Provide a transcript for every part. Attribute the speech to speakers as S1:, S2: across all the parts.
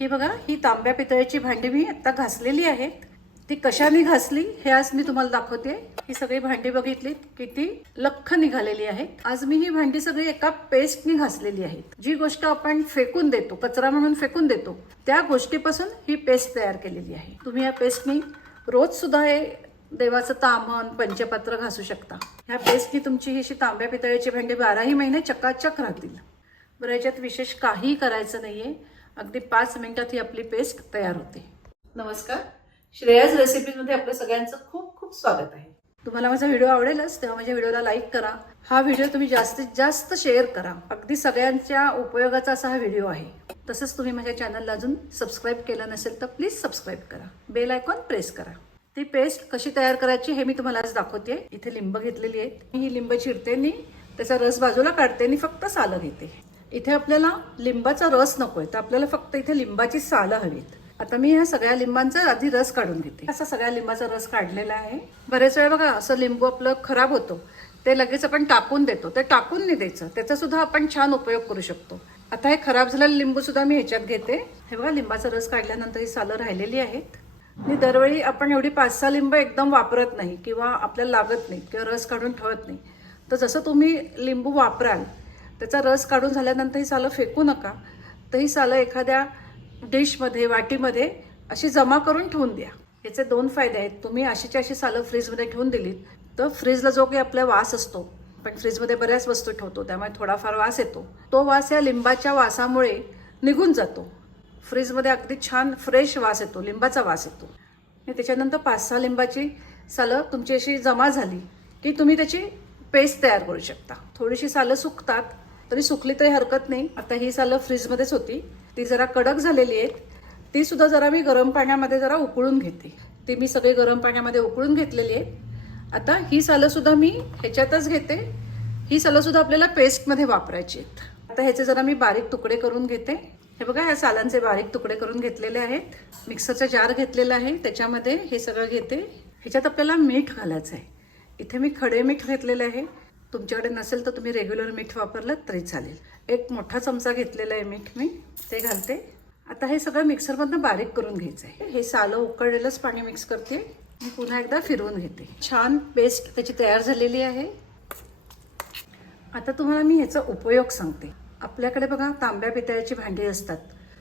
S1: ही बघा ही तांब्या पितळ्याची भांडी मी आत्ता घासलेली आहेत. ती कशाने घासली हे आज मी तुम्हाला दाखवते. ही सगळी भांडी बघितली किती लख निघालेली आहेत. आज मी ही भांडी सगळी एका पेस्टने घासलेली आहेत. जी गोष्ट आपण फेकून देतो कचरा म्हणून फेकून देतो त्या गोष्टीपासून ही पेस्ट तयार केलेली आहे. तुम्ही या पेस्टनी रोज सुद्धा हे देवाचं तामन पंचपत्र घासू शकता. ह्या पेस्टनी तुमची ही अशी तांब्या पितळ्याची भांडी बाराही महिने चकाचक राहतील. बरं याच्यात विशेष काहीही करायचं नाहीये. अगदी पाच मिनिटात ही आपली पेस्ट तयार होते. नमस्कार. श्रेयाज रेसिपीजमध्ये आपलं सगळ्यांचं खूप खूप स्वागत आहे. तुम्हाला माझा व्हिडिओ आवडेलच तेव्हा माझ्या व्हिडिओला लाईक करा. हा व्हिडिओ तुम्ही जास्तीत जास्त शेअर करा. अगदी सगळ्यांच्या उपयोगाचा असा हा व्हिडिओ आहे. तसंच तुम्ही माझ्या चॅनलला अजून सबस्क्राईब केलं नसेल तर प्लीज सबस्क्राईब करा. बेल आयकॉन प्रेस करा. ती पेस्ट कशी तयार करायची हे मी तुम्हाला आज दाखवते. इथे लिंब घेतलेली आहेत. मी ही लिंब चिरते आणि त्याचा रस बाजूला काढते आणि फक्त सालं घेते. इथे आपल्याला लिंबाचा रस नको आहे तर आपल्याला फक्त इथे लिंबाची सालं हवीत. आता मी ह्या सगळ्या लिंबांचा आधी रस काढून घेते. असा सगळ्या लिंबाचा रस काढलेला आहे. बरेच वेळा बघा असं लिंबू आपलं खराब होतो. ते लगेच आपण टाकून देतो. ते टाकून नाही द्यायचं. त्याचा सुद्धा आपण छान उपयोग करू शकतो. आता हे खराब झालेलं लिंबू सुद्धा मी ह्याच्यात घेते. हे बघा लिंबाचा रस काढल्यानंतर ही सालं राहिलेली आहेत. आणि दरवेळी आपण एवढी पाच सहा लिंब एकदम वापरत नाही किंवा आपल्याला लागत नाही किंवा रस काढून ठेवत नाही. तर जसं तुम्ही लिंबू वापराल त्याचा रस काढून झाल्यानंतर ही सालं फेकू नका. तर ही सालं एखाद्या डिशमध्ये वाटीमध्ये अशी जमा करून ठेवून द्या. याचे दोन फायदे आहेत. तुम्ही अशीच्या अशी सालं फ्रीजमध्ये ठेवून दिलीत तर फ्रीजला जो काही आपला वास असतो पण फ्रीजमध्ये बऱ्याच वस्तू ठेवतो त्यामुळे थोडाफार वास येतो. तो वास या लिंबाच्या वासामुळे निघून जातो. फ्रीजमध्ये अगदी छान फ्रेश वास येतो लिंबाचा वास येतो. आणि त्याच्यानंतर पाच सहा लिंबाची सालं तुमची अशी जमा झाली की तुम्ही त्याची पेस्ट तयार करू शकता. थोडीशी सालं सुकतात तरी सुकली तरी हरकत नाही. आता ही सालं फ्रीजमध्येच होती. ती जरा कडक झालेली आहेत. ती सुद्धा जरा मी गरम पाण्यामध्ये जरा उकळून घेते. ती मी सगळी गरम पाण्यामध्ये उकळून घेतलेली आहेत. आता ही सालं सुद्धा मी ह्याच्यातच घेते. ही सालं सुद्धा आपल्याला पेस्टमध्ये वापरायची आहेत. आता ह्याचे जरा मी बारीक तुकडे करून घेते. हे बघा या सालांचे बारीक तुकडे करून घेतलेले आहेत. मिक्सरचा जार घेतलेला आहे. त्याच्यामध्ये हे सगळं घेते. ह्याच्यात आपल्याला मीठ घालायचं आहे इथे मी खडे मीठ घेतलेले आहे. तुमच्याकडे नसेल तर तुम्ही रेग्युलर मीठ वापरलं तरी चालेल. एक मोठा चमचा घेतलेला आहे मीठ मी ते घालते. आता हे सगळं मिक्सरमधनं बारीक करून घ्यायचं आहे हे सालं उकळलेलंच पाणी मिक्स करते. मी पुन्हा एकदा फिरवून घेते. छान पेस्ट त्याची तयार झालेली आहे. आता तुम्हाला मी ह्याचा उपयोग सांगते. आपल्याकडे बघा तांब्या पितळ्याची भांडी असतात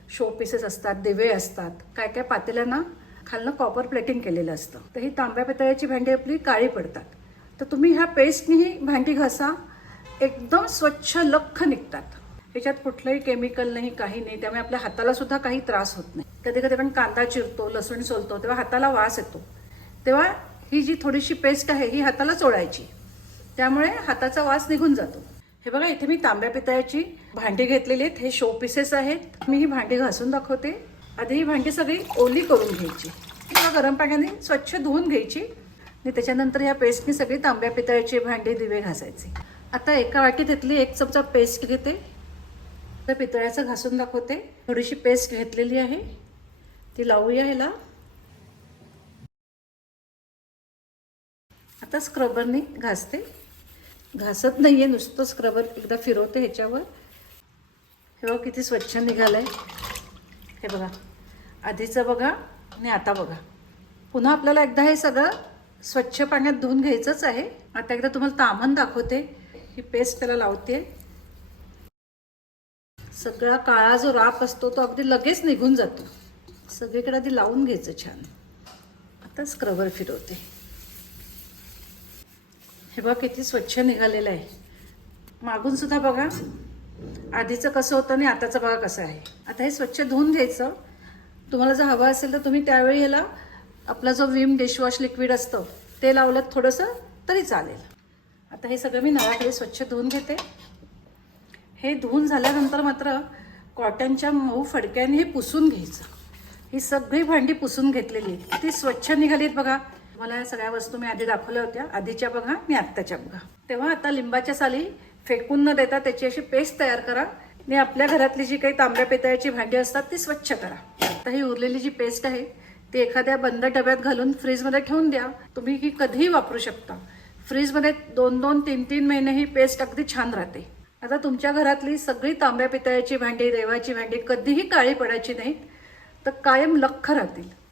S1: शो पीसेस असतात दिवे असतात काय काय पातेल्यांना खालनं कॉपर प्लेटिंग केलेलं असतं. तर ही तांब्या पितळ्याची भांडी आपली काळी पडतात. तर तुम्ही ह्या पेस्टनीही भांडी घासा. एकदम स्वच्छ लख्ख निघतात. त्याच्यात कुठलंही केमिकल नाही काही नाही. त्यामुळे आपल्या हाताला सुद्धा काही त्रास होत नाही. कधी कधी आपण कांदा चिरतो लसूण सोलतो तेव्हा हाताला वास येतो. तेव्हा ही जी थोडीशी पेस्ट आहे ही हाताला चोळायची त्यामुळे हाताचा वास निघून जातो. हे बघा इथे मी तांब्या पितळ्याची भांडी घेतलेली आहेत. हे शो पीसेस आहेत. मी ही भांडी घासून दाखवते. आधी ही भांडी सगळी ओली करून घ्यायची. किंवा गरम पाण्याने स्वच्छ धुवून घ्यायची. आणि त्याच्यानंतर ह्या पेस्टनी सगळी तांब्या पितळ्याची भांडी दिवे घासायचे. आता एका वाटीत घेतली एक चमचा पेस्ट घेते. तर पितळ्याचं घासून दाखवते. थोडीशी पेस्ट घेतलेली आहे. ती लावूया ह्याला. आता स्क्रबरने घासते. घासत नाही आहे नुसतं स्क्रबर एकदा फिरवते ह्याच्यावर. हे बघा किती स्वच्छ निघालं आहे हे बघा. आधीचं बघा आणि आता बघा. पुन्हा आपल्याला एकदा हे सगळं स्वच्छ पाण्यात धुवून घ्यायचंच आहे. आता एकदा तुम्हाला तामण दाखवते. ही पेस्ट त्याला लावते. सगळा काळा जो राप असतो तो अगदी लगेच निघून जातो. सगळीकडे आधी लावून घ्यायचं छान. आता स्क्रबर फिरवते. हे बघा किती स्वच्छ निघालेलं आहे. मागून सुद्धा बघा. आधीचं कसं होतं आणि आताचं बघा कसं आहे. आता हे स्वच्छ धुवून घ्यायचं. तुम्हाला जर हवं असेल तर तुम्ही त्यावेळी याला आपला जो विम डिशवॉश लिक्विड असतं ते लावलं थोडंसं तरी चालेल. आता हे सगळं मी नळाकडे स्वच्छ धुवून घेते. हे धुवून झाल्यानंतर मात्र कॉटनच्या मऊ फडक्याने हे पुसून घ्यायचं. ही सगळी भांडी पुसून घेतलेली ती स्वच्छ निघालीत बघा. मला या सगळ्या वस्तू मी आधी दाखवल्या होत्या. आधीच्या बघा आणि आत्ताच्या बघा. तेव्हा आता लिंबाच्या साली फेकून न देता त्याची अशी पेस्ट तयार करा. आणि आपल्या घरातली जी काही तांब्या पितळ्याची भांडी असतात ती स्वच्छ करा. आता ही उरलेली जी पेस्ट आहे ती एखाद्या बंद डब्यात घालून फ्रीजमध्ये ठेवून द्या. तुम्ही ही कधीही वापरू शकता. फ्रीजमध्ये दोन दोन तीन तीन महिने ही पेस्ट अगदी छान राहते. आता तुमच्या घरातली सगळी तांब्या पितळ्याची भांडी देवाची भांडी कधीही काळी पडायची नाहीत तर कायम लख्ख राहतील.